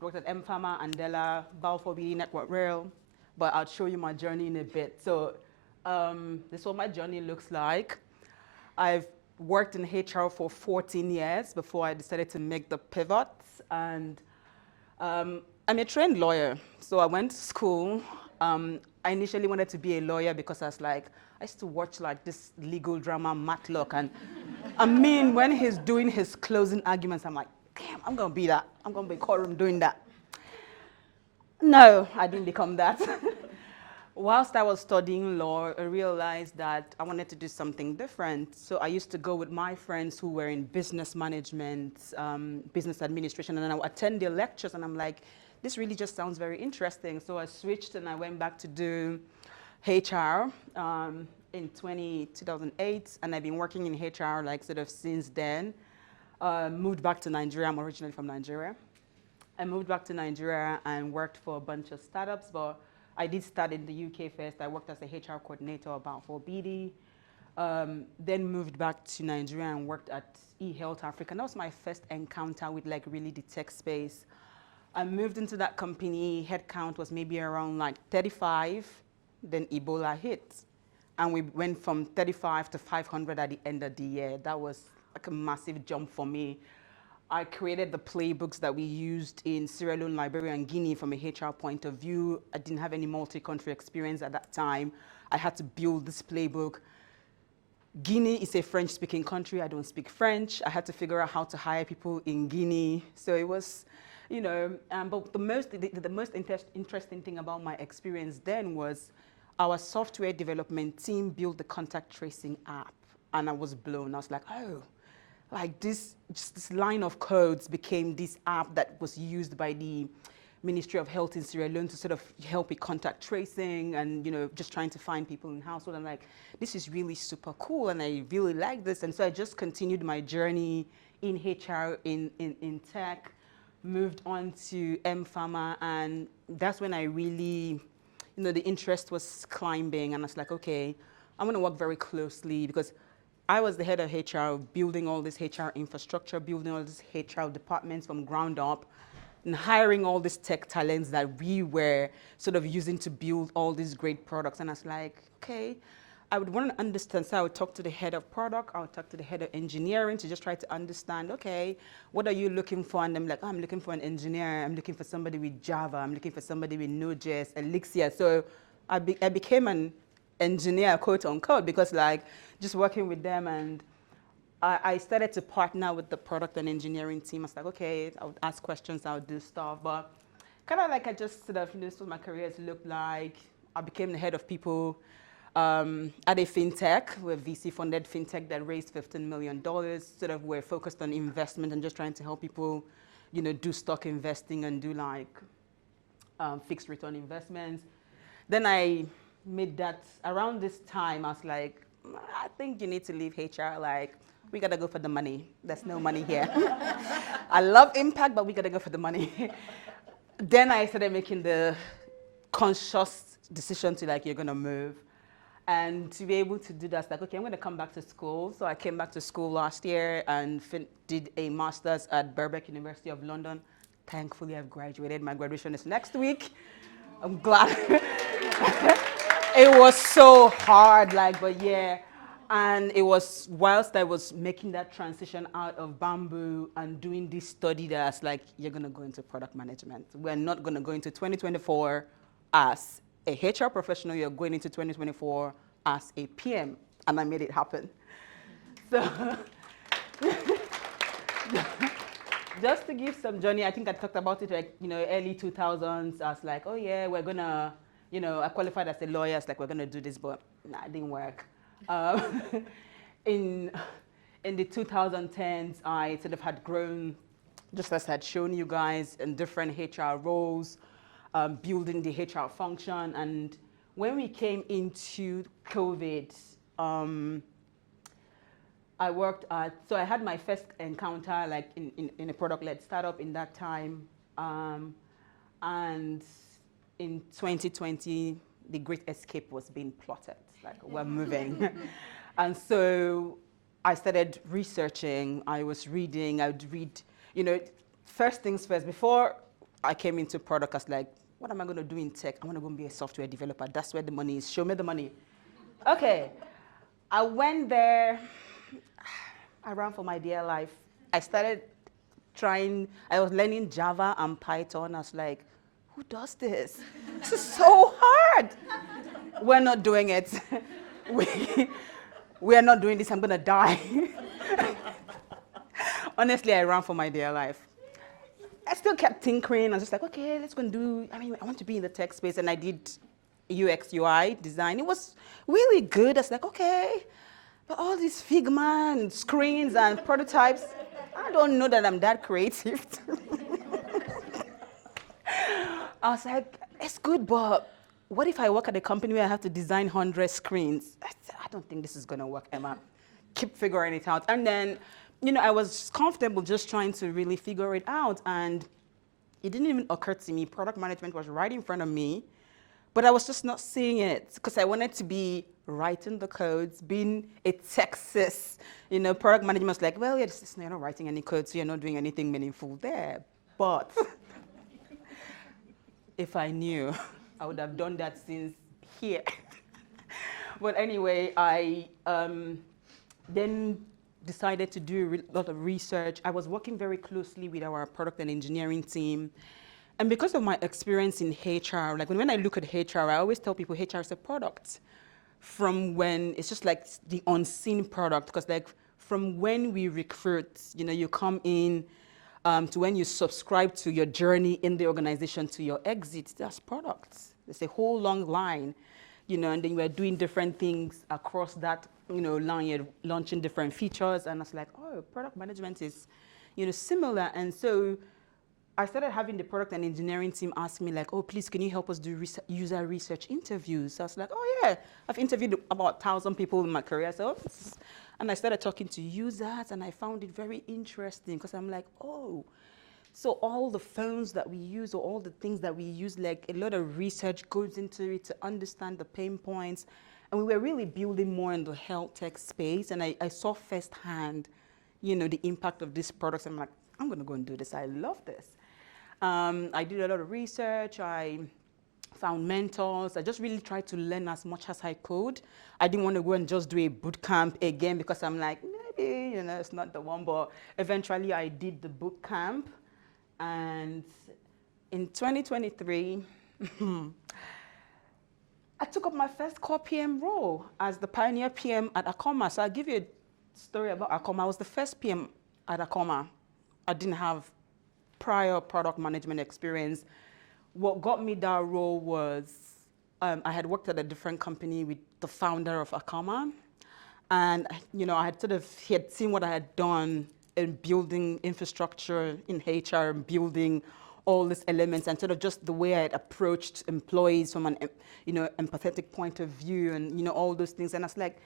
I worked at M-Pharma, Andela, Balfour BD, Network Rail, but I'll show you my journey in a bit. So this is what my journey looks like. I've worked in HR for 14 years before I decided to make the pivot. And I'm a trained lawyer, so I went to school. I initially wanted to be a lawyer because I used to watch like this legal drama, Matlock, and I mean, when he's doing his closing arguments, I'm like, damn, I'm gonna be that. I'm gonna be in courtroom doing that. No, I didn't become that. Whilst I was studying law, I realized that I wanted to do something different. So I used to go with my friends who were in business management, business administration, and then I would attend their lectures, and I'm like, this really just sounds very interesting. So I switched and I went back to do HR in 2008, and I've been working in HR like sort of since then. Moved back to Nigeria. I'm originally from Nigeria. I moved back to Nigeria and worked for a bunch of startups, but I did start in the UK first. I worked as a HR coordinator about for BD, then moved back to Nigeria and worked at eHealth Africa. And that was my first encounter with like really the tech space. I moved into that company, headcount was maybe around like 35, then Ebola hit. And we went from 35 to 500 at the end of the year. That was like a massive jump for me. I created the playbooks that we used in Sierra Leone, Liberia, and Guinea from a HR point of view. I didn't have any multi-country experience at that time. I had to build this playbook. Guinea is a French-speaking country. I don't speak French. I had to figure out how to hire people in Guinea. So it was, you know, but the most interesting thing about my experience then was our software development team built the contact tracing app, and I was blown. I was like, oh, like this line of codes became this app that was used by the Ministry of Health in Sierra Leone to sort of help with contact tracing and, you know, just trying to find people in household. I'm like, this is really super cool, and I really like this. And so I just continued my journey in HR, in tech, moved on to M-Pharma, and that's when I really, you know, the interest was climbing, and I was like, okay, I'm gonna work very closely because I was the head of HR, building all this HR infrastructure, building all these HR departments from ground up, and hiring all these tech talents that we were sort of using to build all these great products. And I was like, okay, I would want to understand. So I would talk to the head of product, I would talk to the head of engineering to just try to understand, okay, what are you looking for? And I'm like, oh, I'm looking for an engineer. I'm looking for somebody with Java. I'm looking for somebody with Node.js, Elixir. So I became an engineer, quote unquote, because like just working with them, and I started to partner with the product and engineering team. I was like, okay, I would ask questions, I would do stuff, but kind of like I just sort of, you know, this is what my career has looked like. I became the head of people at a fintech, we're VC-funded fintech that raised $15 million. Sort of we're focused on investment and just trying to help people, you know, do stock investing and do like fixed return investments. Then I made that, around this time, I was like, I think you need to leave HR. Like, we gotta go for the money. There's no money here. I love impact, but we gotta go for the money. Then I started making the conscious decision to like, you're gonna move. And to be able to do that, it's like, okay, I'm gonna come back to school. So I came back to school last year and did a master's at Birkbeck University of London. Thankfully, I've graduated. My graduation is next week. I'm glad. It was so hard, like, but yeah. And it was whilst I was making that transition out of Bamboo and doing this study that's like, you're gonna go into product management. We're not gonna go into 2024 as a HR professional, you're going into 2024 as a PM, and I made it happen. So just to give some journey, I think I talked about it like, early 2000s. I was like, oh yeah, we're gonna, I qualified as a lawyer. It's like, we're gonna do this, but nah, it didn't work. In the 2010s, I sort of had grown, just as I had shown you guys, in different HR roles, building the HR function. And when we came into COVID, I worked at, so I had my first encounter like in a product-led startup in that time. And in 2020, the Great Escape was being plotted, like we're moving. And so I started researching, I was reading, I would read, first things first, before I came into product, I was like, what am I gonna do in tech? I wanna go and be a software developer. That's where the money is, show me the money. Okay, I went there, I ran for my dear life. I started I was learning Java and Python. I was like, who does this? This is so hard. We're not doing it. We're not doing this, I'm gonna die. Honestly, I ran for my dear life. I still kept tinkering. I was just like, okay, let's go and do, I want to be in the tech space. And I did UX, UI design. It was really good. I was like, okay, but all these Figma and screens and prototypes, I don't know that I'm that creative. I was like, it's good, but what if I work at a company where I have to design 100 screens? I don't think this is gonna work, Emma. Keep figuring it out. And then, I was comfortable just trying to really figure it out. And it didn't even occur to me. Product management was right in front of me, but I was just not seeing it because I wanted to be writing the codes, being a Texas, product management was like, well, you're not writing any code, so you're not doing anything meaningful there. But if I knew, I would have done that since here. But anyway, I then decided to do a lot of research. I was working very closely with our product and engineering team. And because of my experience in HR, like when I look at HR, I always tell people HR is a product. From when it's just like the unseen product, because like from when we recruit, you come in to when you subscribe to your journey in the organization to your exit, that's products. There's a whole long line, and then we're doing different things across that, line, you're launching different features. And I was like, oh, product management is, similar. And so I started having the product and engineering team ask me like, oh, please, can you help us do user research interviews? So I was like, oh yeah, I've interviewed about 1,000 people in my career. And I started talking to users and I found it very interesting because I'm like, oh, so all the phones that we use or all the things that we use, like a lot of research goes into it to understand the pain points. And we were really building more in the health tech space. And I saw firsthand, the impact of these products. I'm like, I'm gonna go and do this. I love this. I did a lot of research. I found mentors. I just really tried to learn as much as I could. I didn't want to go and just do a boot camp again because I'm like, maybe, it's not the one. But eventually I did the boot camp. And in 2023, I took up my first core PM role as the pioneer PM at Akoma. So I'll give you a story about Akoma. I was the first PM at Akoma. I didn't have prior product management experience. What got me that role was I had worked at a different company with the founder of Akoma. And, I had he had seen what I had done in building infrastructure in HR, building all these elements, and sort of just the way I had approached employees from an, empathetic point of view and, all those things. And I was like,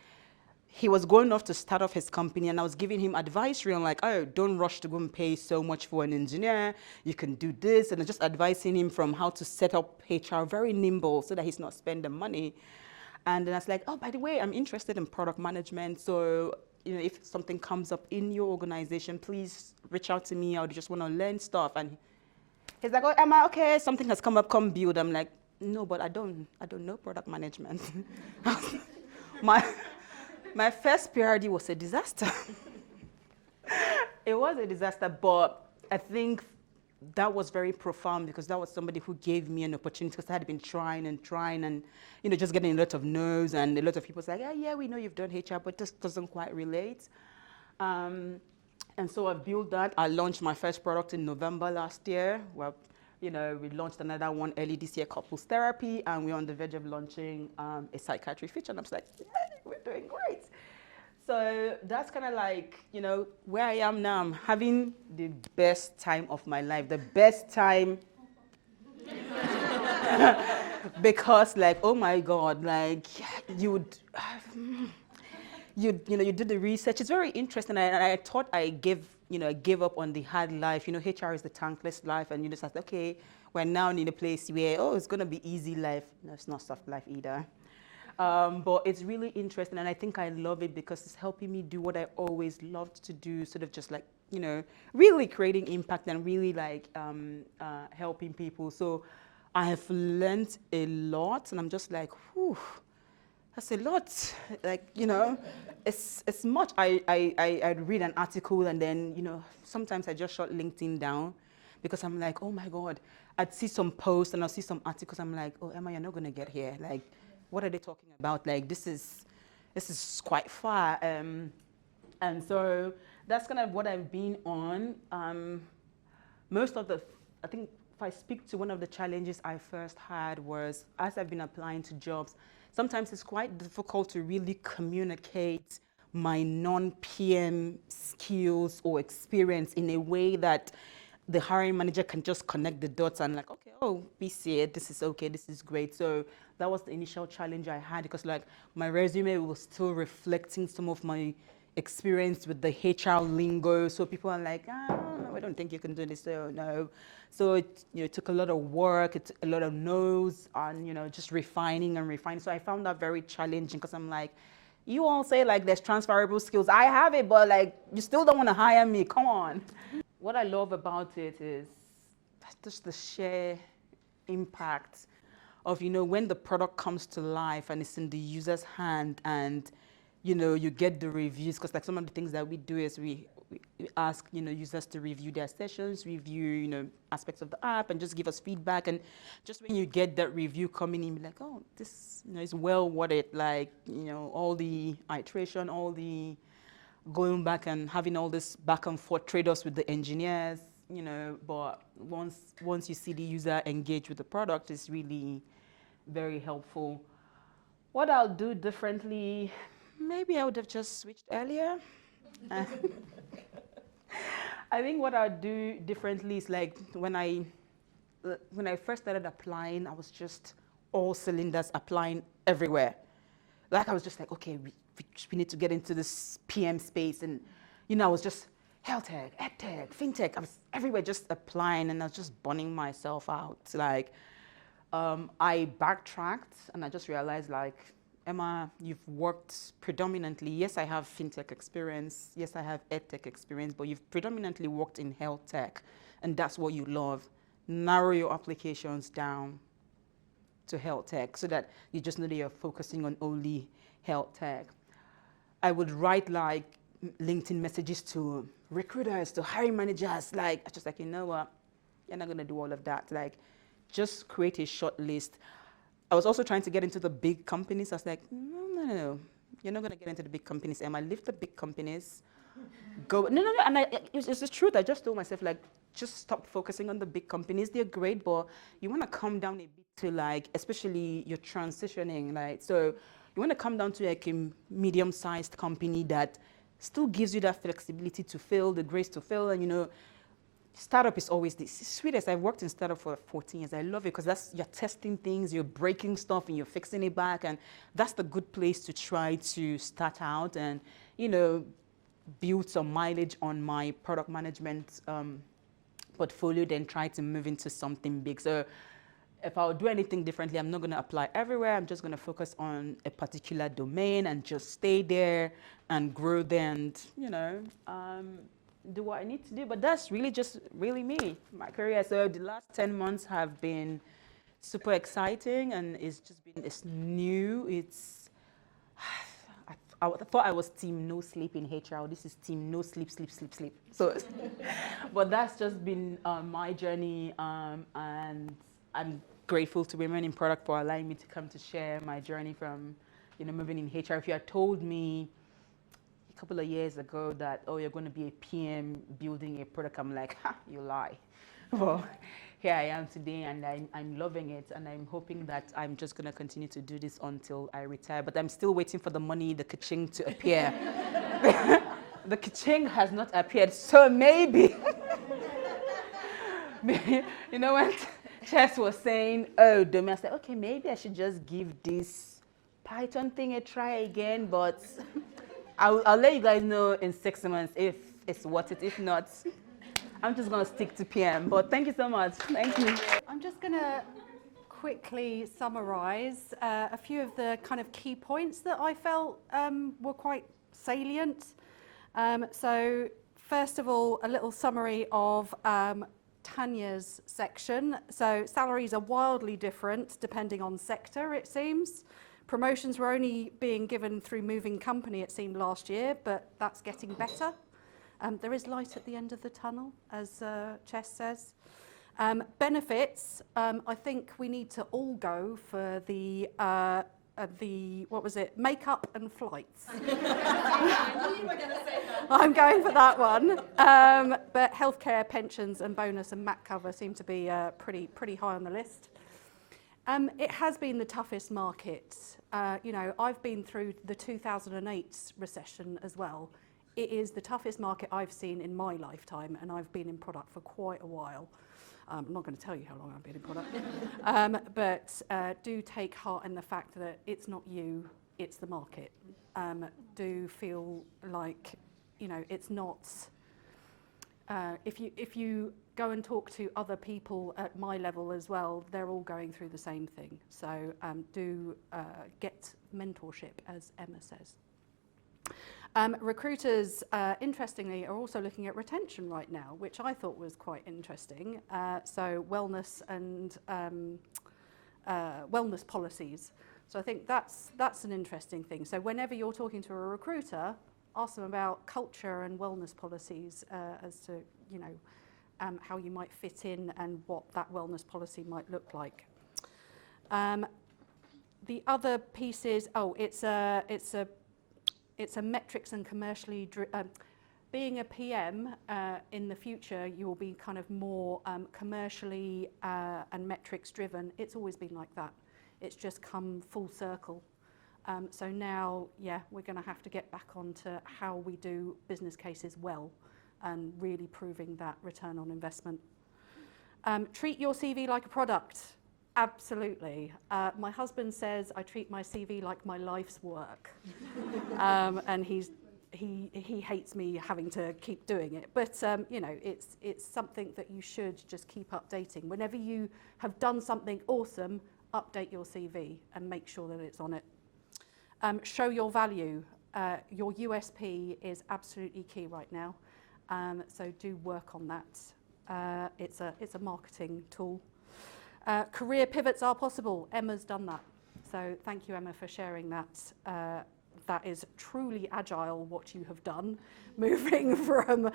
he was going off to start off his company and I was giving him advisory on like, oh, don't rush to go and pay so much for an engineer. You can do this. And I just advising him from how to set up HR very nimble so that he's not spending money. And then I was like, oh, by the way, I'm interested in product management. So, if something comes up in your organization, please reach out to me. I would just want to learn stuff. And he's like, oh, Emma, okay, something has come up, come build. I'm like, no, but I don't know product management. My first PRD was a disaster. It was a disaster, but I think that was very profound because that was somebody who gave me an opportunity because I had been trying and just getting a lot of no's, and a lot of people say, yeah, we know you've done HR, but this doesn't quite relate. And so I've built that. I launched my first product in November last year. Well, we launched another one early this year, couples therapy, and we're on the verge of launching a psychiatry feature. And I'm just like, yeah, we're doing great. So that's kind of like, where I am now. I'm having the best time of my life, the best time. Because like, oh my God, like you do the research. It's very interesting. And I thought I gave up on the hard life. HR is the thankless life. And you just like, okay, we're now in a place where, it's going to be easy life. No, it's not soft life either. But it's really interesting. And I think I love it because it's helping me do what I always loved to do, sort of just like, really creating impact and really like helping people. So I have learned a lot. And I'm just like, whew. That's a lot, like, it's much. I'd read an article and then, sometimes I just shut LinkedIn down because I'm like, oh my God, I'd see some posts and I'll see some articles. I'm like, oh, Emma, you're not going to get here. Like, what are they talking about? Like, this is quite far. And so that's kind of what I've been on. I think if I speak to one of the challenges I first had was as I've been applying to jobs, sometimes it's quite difficult to really communicate my non-PM skills or experience in a way that the hiring manager can just connect the dots and like, okay, oh, BCA, this is okay, this is great. So that was the initial challenge I had because like my resume was still reflecting some of my experience with the HR lingo. So people are like, I don't think you can do this. So no. So it took a lot of work, it took a lot of no's and, just refining. So I found that very challenging because I'm like, you all say like there's transferable skills. I have it, but like you still don't want to hire me. Come on. What I love about it is just the sheer impact of, when the product comes to life and it's in the user's hand and, you get the reviews. Because like some of the things that we do is we ask, users to review their sessions, review, aspects of the app and just give us feedback. And just when you get that review coming in, be like, oh, this, is well worth it. Like, all the iteration, all the going back and having all this back and forth trade-offs with the engineers, but once you see the user engage with the product, it's really very helpful. What I'll do differently, maybe I would have just switched earlier. I think what I'll do differently is like when I first started applying, I was just all cylinders applying everywhere. Like I was just like, okay, we need to get into this PM space. And, I was just health tech, ed tech, fintech. I was everywhere just applying and I was just burning myself out. Like, I backtracked and I just realized like, Emma, you've worked predominantly, yes, I have fintech experience, yes, I have ed tech experience, but you've predominantly worked in health tech and that's what you love. Narrow your applications down to health tech so that you just know that you're focusing on only health tech. I would write like LinkedIn messages to recruiters, to hiring managers, like, just like, you know what, you're not gonna do all of that. Like, just create a short list. I was also trying to get into the big companies. I was like, no, you're not gonna get into the big companies, Emma. Leave the big companies. Go, no. And it's the truth. I just told myself, like, just stop focusing on the big companies. They're great, but you wanna come down a bit to like, especially you're transitioning, right? So you wanna come down to like a medium-sized company that still gives you that flexibility to fail, the grace to fail, and startup is always the sweetest. I've worked in startup for 14 years. I love it because you're testing things, you're breaking stuff and you're fixing it back. And that's the good place to try to start out and, build some mileage on my product management portfolio, then try to move into something big. So if I'll do anything differently, I'm not going to apply everywhere. I'm just going to focus on a particular domain and just stay there and grow there and, do what I need to do. But that's really just really me, my career. So the last 10 months have been super exciting and it's new. I thought I was team no sleep in HR. This is team no sleep, sleep, sleep, sleep. So, but that's just been my journey, and I'm grateful to Women in Product for allowing me to come to share my journey from, moving in HR. If you had told me a couple of years ago that, oh, you're going to be a PM building a product, I'm like, ha, you lie. Well, here I am today, and I'm loving it, and I'm hoping that I'm just going to continue to do this until I retire. But I'm still waiting for the money, the ka-ching to appear. The ka-ching has not appeared, so maybe. You know what? Chess was saying, oh, Domi, I said, okay, maybe I should just give this Python thing a try again, but I'll let you guys know in 6 months if it's worth it. If not, I'm just going to stick to PM. But thank you so much. Thank you. I'm just going to quickly summarize a few of the kind of key points that I felt were quite salient. So first of all, a little summary of Tania's section. So salaries are wildly different depending on sector, it seems. Promotions were only being given through moving company, it seemed, last year, but that's getting better. There is light at the end of the tunnel, as Chess says. Benefits, I think we need to all go for the what was it, makeup and flights. I'm going for that one. But healthcare, pensions and bonus and mat cover seem to be pretty high on the list. It has been the toughest market. I've been through the 2008 recession as well. It is the toughest market I've seen in my lifetime, and I've been in product for quite a while. I'm not going to tell you how long I've been in product, but do take heart in the fact that it's not you, it's the market. Do feel like, it's not, if you go and talk to other people at my level as well, they're all going through the same thing. So do get mentorship, as Emma says. Recruiters, interestingly, are also looking at retention right now, which I thought was quite interesting. So wellness and wellness policies. So I think that's an interesting thing. So whenever you're talking to a recruiter, ask them about culture and wellness policies as to, how you might fit in and what that wellness policy might look like. The other piece is, it's a metrics and commercially being a PM in the future, you will be kind of more commercially and metrics driven. It's always been like that. It's just come full circle. So now, we're going to have to get back onto how we do business cases well and really proving that return on investment. Treat your CV like a product. Absolutely. My husband says I treat my CV like my life's work, and he hates me having to keep doing it. But it's something that you should just keep updating. Whenever you have done something awesome, update your CV and make sure that it's on it. Show your value. Your USP is absolutely key right now. So do work on that. It's a marketing tool. Career pivots are possible. Emma's done that. So thank you, Emma, for sharing that. That is truly agile, what you have done, moving from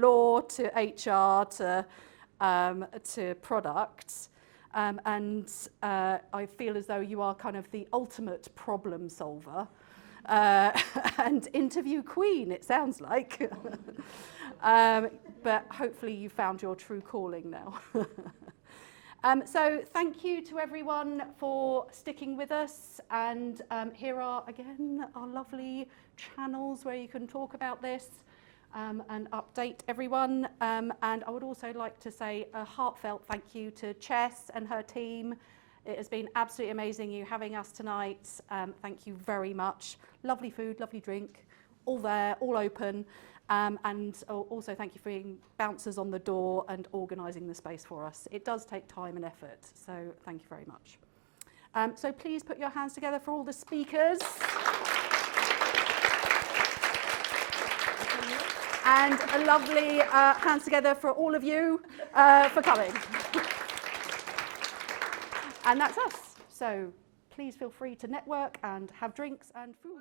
law to HR to products. And I feel as though you are kind of the ultimate problem solver and interview queen, it sounds like. But hopefully you found your true calling now. So thank you to everyone for sticking with us, and here are again our lovely channels where you can talk about this and update everyone. And I would also like to say a heartfelt thank you to Chess and her team. It has been absolutely amazing you having us tonight. Thank you very much. Lovely food, lovely drink, all there, all open. And also thank you for being bouncers on the door and organising the space for us. It does take time and effort, so thank you very much. So please put your hands together for all the speakers. And a lovely hands together for all of you for coming. And that's us. So please feel free to network and have drinks and food.